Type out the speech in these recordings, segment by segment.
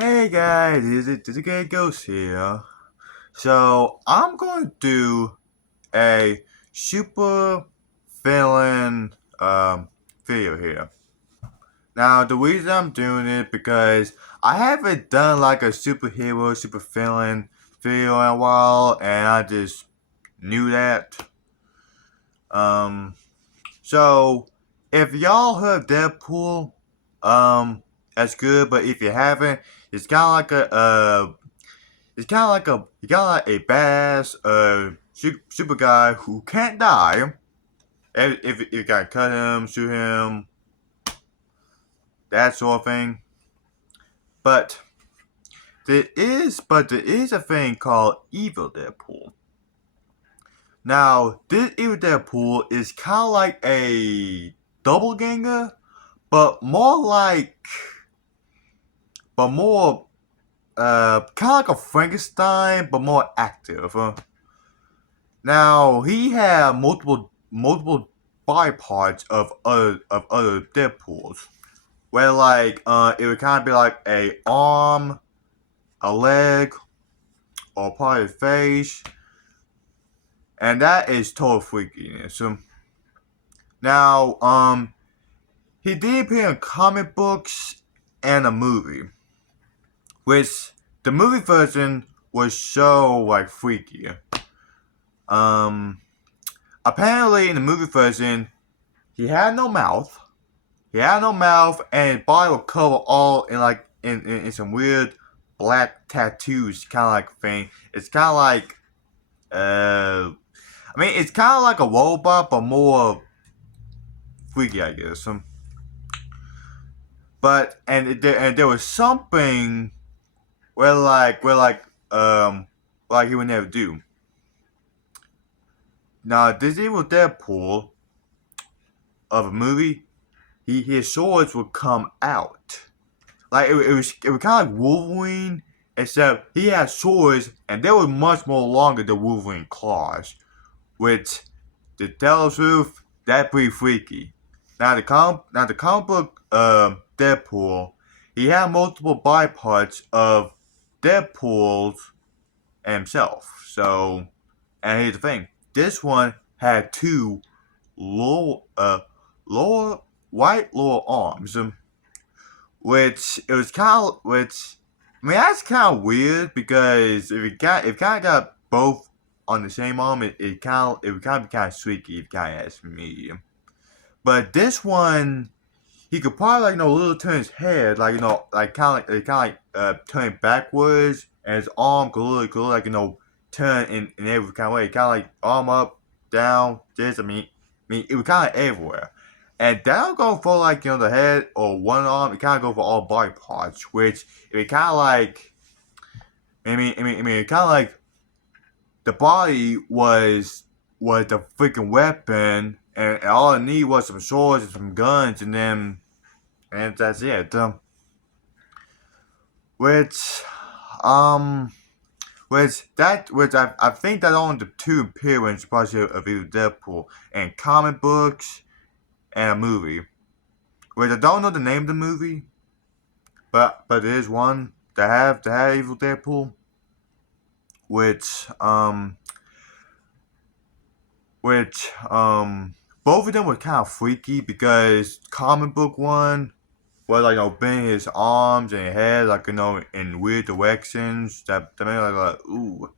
Hey guys, this is Gator Ghost here. So I'm going to do a super villain video here. Now the reason I'm doing it because I haven't done like a superhero, super villain video in a while, and I just knew that. Um, so if y'all heard Deadpool, that's good. But if you haven't, it's kind of like a badass super guy who can't die. If you gotta cut him, shoot him, that sort of thing. But there is a thing called Evil Deadpool. Now, this Evil Deadpool is kind of like a doppelganger, but more kind of like a Frankenstein, but more active. Now he had multiple body parts of other Deadpools, where it would kind of be like a arm, a leg, or part of the face, and that is total freakiness. Now he did appear in comic books and a movie, which the movie version was so like freaky. Apparently in the movie version, he had no mouth. He had no mouth, and his body was covered all in some weird black tattoos kind of like thing. It's kind of like it's kind of like a robot, but more freaky, I guess. But there was something where he would never do. Now this evil Deadpool of a movie, his swords would come out. Like it was kind of like Wolverine, except he had swords and they were much more longer than Wolverine claws. Which, to tell the truth, that's pretty freaky. Now the comic book Deadpool, he had multiple body parts of Deadpool's himself. So, and here's the thing: this one had two lower white lower arms, which it was kind of that's kind of weird because if it kind of got both on the same arm, it would kind of be kind of squeaky if you kind of ask me. But this one, he could probably little turn his head turn backwards, and his arm could turn in every kind of way, kind of like arm up, down, this. I mean it was kind of everywhere. And that'll go for the head or one arm. It kind of go for all body parts, which it kind of like. It kind of like the body was the freaking weapon, and all it needed was some swords and some guns, and that's it. Which I think that only the two appearances probably of either Deadpool in comic books and a movie. Which I don't know the name of the movie, but there is one that have Evil Deadpool, which both of them were kind of freaky because comic book one was bending his arms and his head in weird directions that made like ooh,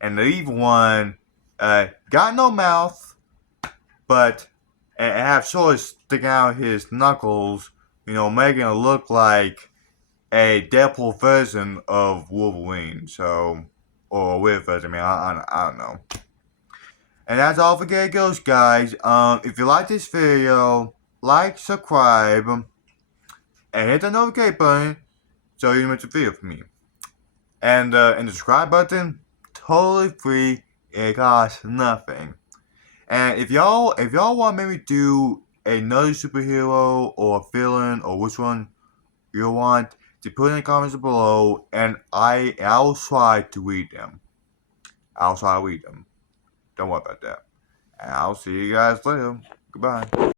and the evil one got no mouth, but and have swords sticking out his knuckles, making it look like a Deadpool version of Wolverine. So, or a weird version. I don't know. And that's all for Gator Ghost, guys. If you like this video, like, subscribe, and hit the notification button so you don't miss a video from me. And the subscribe button, totally free. It costs nothing. And if y'all want maybe do another superhero or villain or which one you want, to put in the comments below, and I'll try to read them. Don't worry about that. And I'll see you guys later. Goodbye.